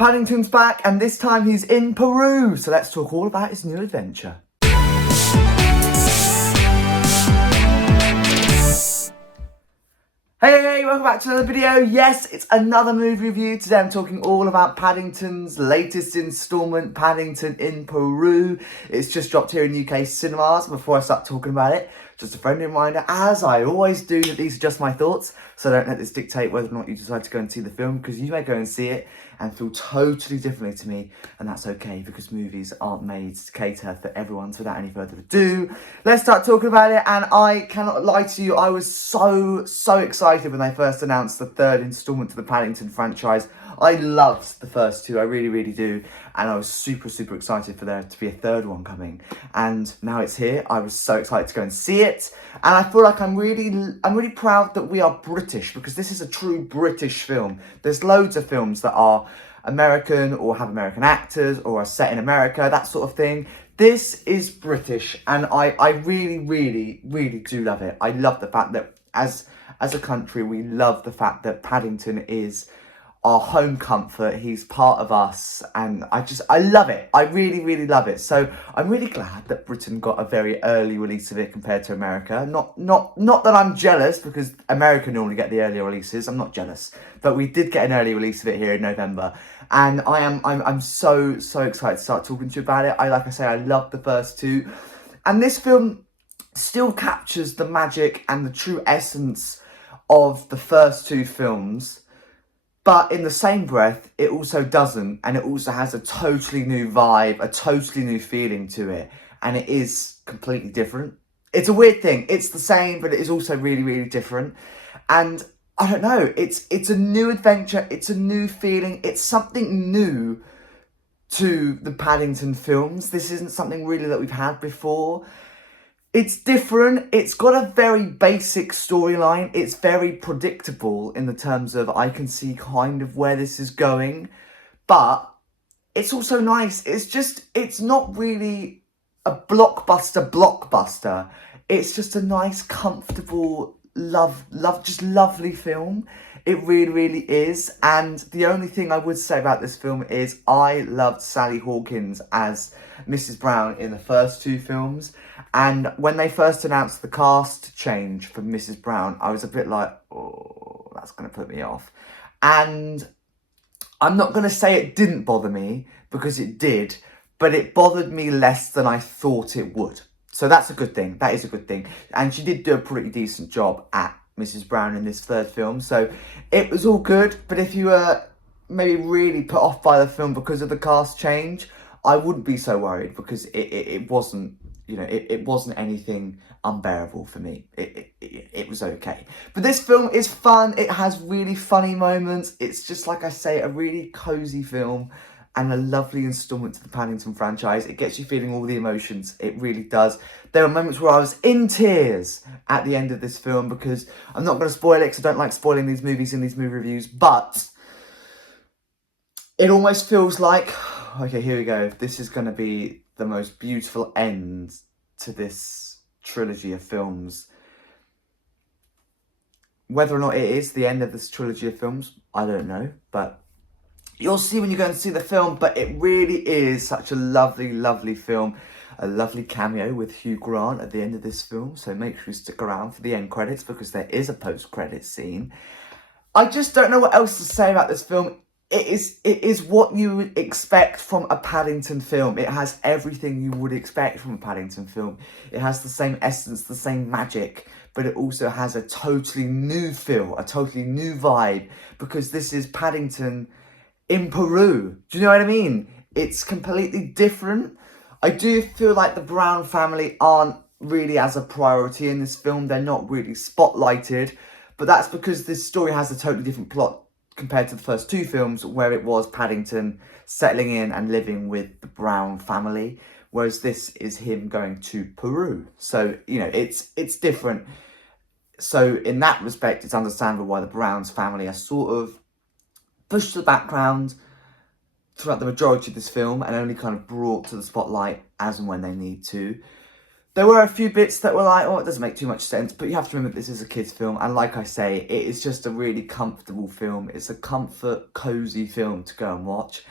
Paddington's back, and this time he's in Peru. So let's talk all about his new adventure. Hey, welcome back to another video. Yes, it's another movie review. Today I'm talking all about Paddington's latest instalment, Paddington in Peru. It's just dropped here in UK cinemas. Before I start talking about it, just a friendly reminder, as I always do, that these are just my thoughts. So don't let this dictate whether or not you decide to go and see the film, because you may go and see it and feel totally differently to me. And that's okay, because movies aren't made to cater for everyone. So without any further ado, let's start talking about it. And I cannot lie to you, I was so excited when they first announced the third instalment to the Paddington franchise. I loved the first two, I really do. And I was super excited for there to be a third one coming. And now it's here. I was so excited to go and see it. And I feel like I'm really proud that we are British, because this is a true British film. There's loads of films that are American or have American actors or are set in America, that sort of thing. This is British, and I really do love it. I love the fact that as a country, we love the fact that Paddington is our home comfort. He's part of us, and I love it. I really love it. So I'm really glad that Britain got a very early release of it compared to America. Not that I'm jealous, because America normally get the earlier releases. I'm not jealous, but we did get an early release of it here in November, and I'm so excited to start talking to you about it. Like I say, I love the first two, and this film still captures the magic and the true essence of the first two films. But in the same breath, it also doesn't, and it also has a totally new vibe, a totally new feeling to it, and it is completely different. It's a weird thing. It's the same, but it is also really different. And I don't know, it's a new adventure, it's a new feeling, it's something new to the Paddington films. This isn't something really that we've had before. It's different. It's got a very basic storyline. It's very predictable in the terms of I can see kind of where this is going, but it's also nice. It's not really a blockbuster. It's just a nice, comfortable, just lovely film. It really is. And the only thing I would say about this film is I loved Sally Hawkins as Mrs. Brown in the first two films. And when they first announced the cast change for Mrs. Brown, I was a bit like, oh, that's going to put me off. And I'm not going to say it didn't bother me, because it did, but it bothered me less than I thought it would. So that's a good thing. That is a good thing. And she did do a pretty decent job at Mrs. Brown in this third film. So it was all good. But if you were maybe really put off by the film because of the cast change, I wouldn't be so worried, because it wasn't, you know, it wasn't anything unbearable for me. It was okay. But this film is fun. It has really funny moments. It's just, like I say, a really cozy film and a lovely instalment to the Paddington franchise. It gets you feeling all the emotions. It really does. There are moments where I was in tears at the end of this film, because I'm not going to spoil it, because I don't like spoiling these movies in these movie reviews, but it almost feels like, okay, here we go. This is going to be the most beautiful end to this trilogy of films. Whether or not it is the end of this trilogy of films, I don't know, but you'll see when you go and see the film. But it really is such a lovely film. A lovely cameo with Hugh Grant at the end of this film, so make sure you stick around for the end credits, because there is a post-credits scene. I just don't know what else to say about this film. It is what you would expect from a Paddington film. It has everything you would expect from a Paddington film. It has the same essence, the same magic, but it also has a totally new feel, a totally new vibe, because this is Paddington in Peru. Do you know what I mean? It's completely different. I do feel like the Brown family aren't really as a priority in this film. They're not really spotlighted, but that's because this story has a totally different plot compared to the first two films, where it was Paddington settling in and living with the Brown family, whereas this is him going to Peru. So, you know, it's different. So in that respect, it's understandable why the Browns family are sort of pushed to the background throughout the majority of this film, and only kind of brought to the spotlight as and when they need to. There were a few bits that were like, oh, it doesn't make too much sense, but you have to remember this is a kid's film, and like I say, it is just a really comfortable film. It's a comfort, cosy film to go and watch.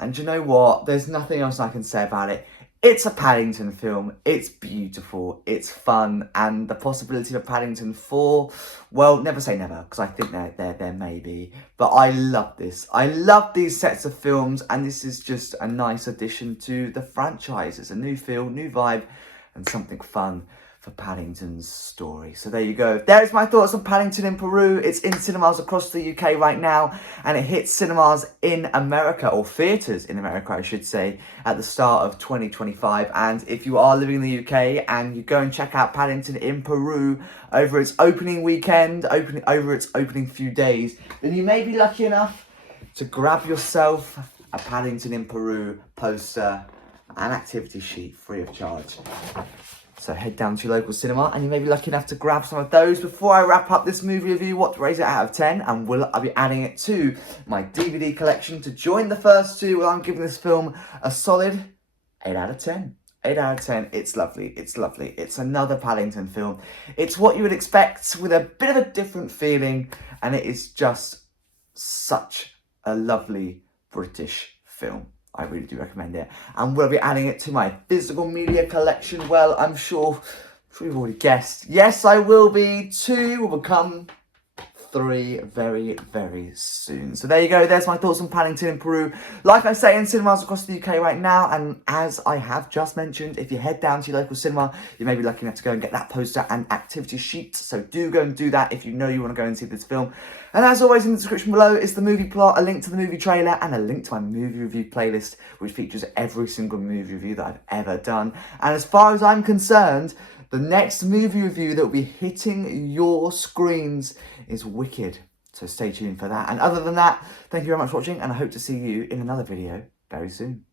And you know what? There's nothing else I can say about it. It's a Paddington film. It's beautiful. It's fun. And the possibility of Paddington 4, well, never say never, because I think there may be. But I love this. I love these sets of films, and this is just a nice addition to the franchise. It's a new feel, new vibe, and something fun for Paddington's story. So there you go. There's my thoughts on Paddington in Peru. It's in cinemas across the UK right now, and it hits cinemas in America, or theatres in America, I should say, at the start of 2025. And if you are living in the UK and you go and check out Paddington in Peru over its opening weekend, over its opening few days, then you may be lucky enough to grab yourself a Paddington in Peru poster and activity sheet free of charge. So head down to your local cinema and you may be lucky enough to grab some of those. Before I wrap up this movie review, what to rate it out of 10, and I'll be adding it to my DVD collection to join the first two. Well, I'm giving this film a solid 8 out of 10. 8 out of 10. It's lovely. It's lovely. It's another Paddington film. It's what you would expect with a bit of a different feeling, and it is just such a lovely British film. I really do recommend it. And we'll be adding it to my physical media collection. Well, I'm sure you've already guessed. Yes, I will be. 2 will become 3 very, very soon. So there you go. There's my thoughts on Paddington in Peru. Like I say, in cinemas across the UK right now. And as I have just mentioned, if you head down to your local cinema, you may be lucky enough to go and get that poster and activity sheet. So do go and do that if you know you want to go and see this film. And as always, in the description below is the movie plot, a link to the movie trailer, and a link to my movie review playlist, which features every single movie review that I've ever done. And as far as I'm concerned, the next movie review that will be hitting your screens is Wicked. So stay tuned for that. And other than that, thank you very much for watching, and I hope to see you in another video very soon.